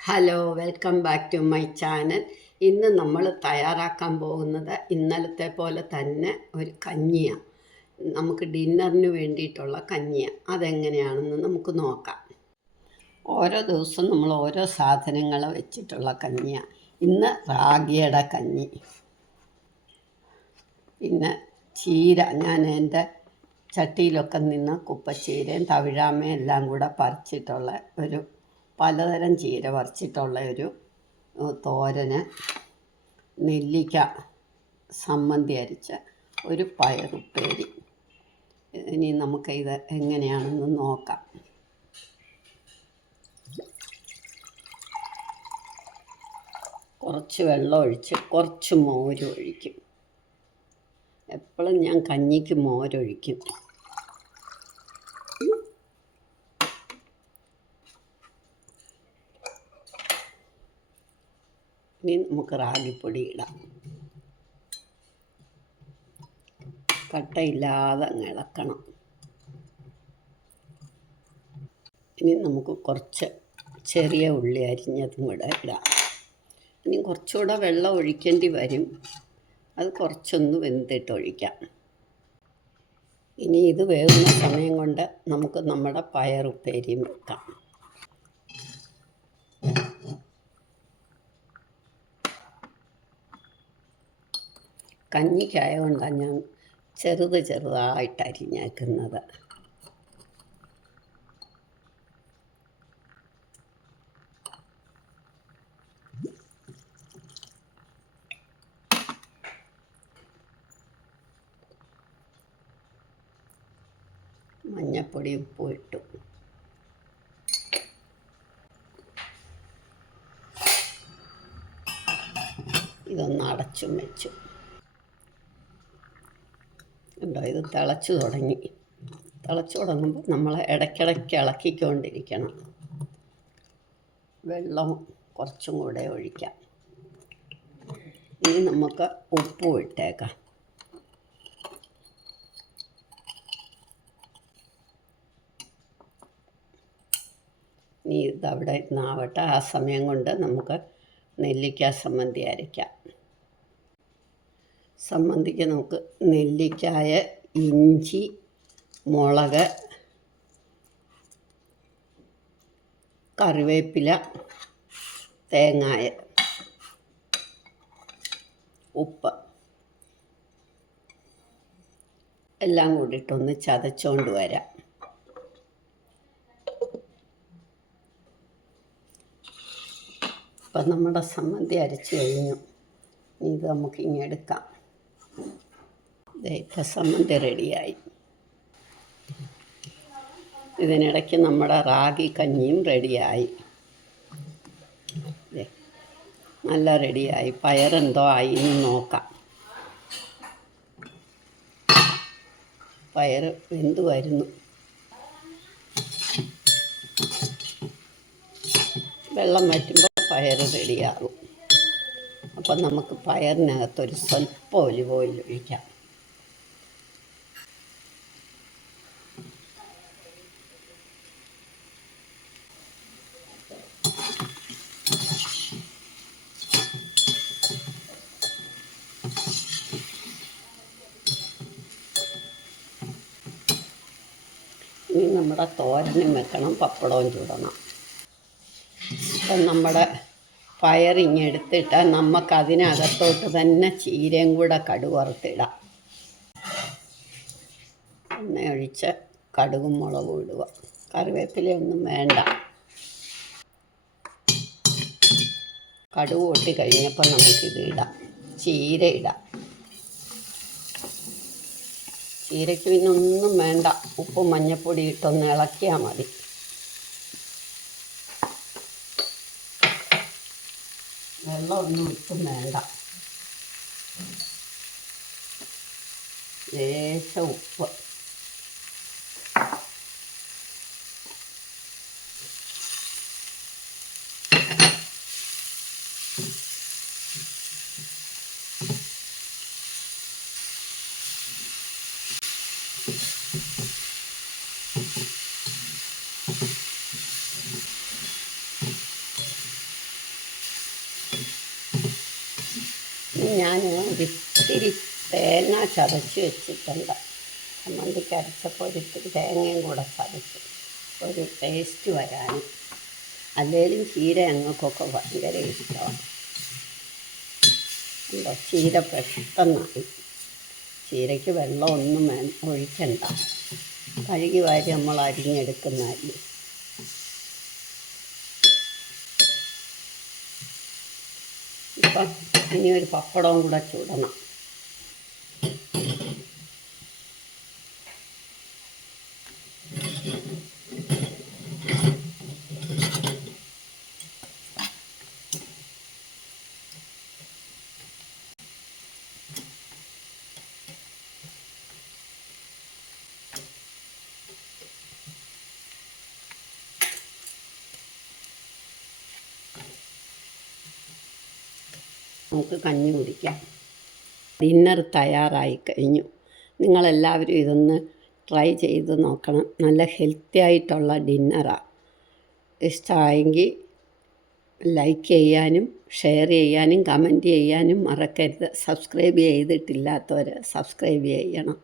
Hello, welcome back to my channel. ഇന്ന് നമ്മൾ തയ്യാറാക്കാൻ പോകുന്നത് ഇന്നലത്തെ പോലെ തന്നെ ഒരു കഞ്ഞിയാണ്. നമുക്ക് ഡിന്നറിന് വേണ്ടിയിട്ടുള്ള കഞ്ഞിയാണ്. അതെങ്ങനെയാണെന്ന് നമുക്ക് നോക്കാം. ഓരോ ദിവസം നമ്മൾ ഓരോ സാധനങ്ങൾ വെച്ചിട്ടുള്ള കഞ്ഞിയാണ്. ഇന്ന് റാഗിയുടെ കഞ്ഞി, പിന്നെ ചീര. ഞാൻ എൻ്റെ ചട്ടിയിലൊക്കെ നിന്ന് കുപ്പച്ചീരയും തവിഴാമയും എല്ലാം കൂടെ പറിച്ചിട്ടുള്ള ഒരു പലതരം ചീര പറിച്ചിട്ടുള്ള ഒരു തോരന്, നെല്ലിക്ക സമ്മന്തി അരിച്ച ഒരു പയറുപ്പേരി. ഇനി നമുക്ക് ഇത് എങ്ങനെയാണെന്ന് നോക്കാം. കുറച്ച് വെള്ളം ഒഴിച്ച് കുറച്ച് മോരൊഴിക്കും. എപ്പോഴും ഞാൻ കഞ്ഞിക്ക് മോരൊഴിക്കും. ഇനി നമുക്ക് റാഗിപ്പൊടി ഇടാം. കട്ടയില്ലാതെ അങ്ങ് ഇളക്കണം. ഇനി നമുക്ക് കുറച്ച് ചെറിയ ഉള്ളി അരിഞ്ഞതും കൂടെ ഇടാം. ഇനി കുറച്ചുകൂടെ വെള്ളം ഒഴിക്കേണ്ടി വരും. അത് കുറച്ചൊന്ന് വെന്തിട്ടൊഴിക്കാം. ഇനി ഇത് വേകുന്ന സമയം കൊണ്ട് നമുക്ക് നമ്മുടെ പയറുപ്പേരിയും വെക്കാം. കഞ്ഞിക്കായതുകൊണ്ടാണ് ഞാൻ ചെറുതായിട്ട് അരിഞ്ഞേക്കുന്നത്. മഞ്ഞപ്പൊടി ഉപ്പും ഇട്ടു. ഇതൊന്ന് അടച്ചും വെച്ചു. ഉണ്ടോ, ഇത് തിളച്ചു തുടങ്ങി. തിളച്ചു തുടങ്ങുമ്പോൾ നമ്മൾ ഇടയ്ക്കിടയ്ക്ക് ഇളക്കിക്കൊണ്ടിരിക്കണം. വെള്ളം കുറച്ചും കൂടെ ഒഴിക്കാം. ഇനി നമുക്ക് ഉപ്പും ഇട്ടേക്കാം. ഇനി ഇതവിടെ ഇരുന്നാവട്ടെ. ആ സമയം കൊണ്ട് നമുക്ക് നെല്ലിക്ക സമ്മന്തി അരയ്ക്കാം. സമ്മന്തിക്ക് നമുക്ക് നെല്ലിക്കായ, ഇഞ്ചി, മുളക്, കറിവേപ്പില, തേങ്ങായ, ഉപ്പ് എല്ലാം കൂടിയിട്ടൊന്ന് ചതച്ചുകൊണ്ട് വരാം. ഇപ്പം നമ്മുടെ സമ്മന്തി അരച്ച് കഴിഞ്ഞു. ഇത് നമുക്ക് ഇങ്ങനെ എടുക്കാം. ഇപ്പം സമ്മന്തി റെഡിയായി. ഇതിനിടയ്ക്ക് നമ്മുടെ റാഗി കഞ്ഞിയും റെഡിയായി. നല്ല റെഡിയായി. പയറെന്തോ ആയി എന്ന് നോക്കാം. പയർ വെന്ത് വരുന്നു. വെള്ളം വറ്റുമ്പോൾ പയർ റെഡിയാകും. അപ്പം നമുക്ക് പയറിനകത്തൊരു സ്വല്പം ഒലിവ് ഓയിൽ ഒഴിക്കാം. ഇനി നമ്മുടെ തോരനും വെക്കണം, പപ്പടവും ചൂടണം. അപ്പം നമ്മുടെ പയറിങ്ങെടുത്തിട്ട് നമുക്കതിനകത്തോട്ട് തന്നെ ചീരയും കൂടെ കടുക് വറുത്തിടാം. എണ്ണ ഒഴിച്ച് കടുകും മുളകും ഇടുക. കറിവേപ്പിലയൊന്നും വേണ്ട. കടുക് പൊട്ടി കഴിഞ്ഞപ്പോൾ നമുക്കിത് ഇടാം. ചീര ഇടാം. ചീരയ്ക്ക് പിന്നെ ഒന്നും വേണ്ട. ഉപ്പും മഞ്ഞൾപ്പൊടി ഇട്ടൊന്ന് ഇളക്കിയാൽ മതി. വെള്ളമൊന്നും ഇട്ടും വേണ്ട. ലേശം ഉപ്പ്. ഞാൻ ഒരിത്തിരി തേങ്ങ ചതച്ച് വെച്ചിട്ടുണ്ട്. ചമ്മന്തിക്ക് അരച്ചപ്പോൾ ഒരിത്തിരി തേങ്ങയും കൂടെ ചതച്ചു, ഒരു ടേസ്റ്റ് വരാൻ. അല്ലെങ്കിലും ചീര ഞങ്ങൾക്കൊക്കെ ഭയങ്കര ഇഷ്ടമാണ്. എന്തോ ചീര പെട്ടെന്നായി. ചീരയ്ക്ക് വെള്ളമൊന്നും ഒഴിക്കണ്ട, കഴുകി വാരി നമ്മൾ അരിഞ്ഞെടുക്കുന്നതല്ലേ. ഇപ്പം ഇനി ഒരു പപ്പടവും കൂടെ ചുടണം. നമുക്ക് കഞ്ഞി കുടിക്കാം. ഡിന്നർ തയ്യാറായി കഴിഞ്ഞു. നിങ്ങളെല്ലാവരും ഇതൊന്ന് ട്രൈ ചെയ്ത് നോക്കണം. നല്ല ഹെൽത്തി ആയിട്ടുള്ള ഡിന്നറാണ്. ഇഷ്ടമായെങ്കിൽ ലൈക്ക് ചെയ്യാനും ഷെയർ ചെയ്യാനും കമൻറ്റ് ചെയ്യാനും മറക്കരുത്. സബ്സ്ക്രൈബ് ചെയ്തിട്ടില്ലാത്തവർ സബ്സ്ക്രൈബ് ചെയ്യണം.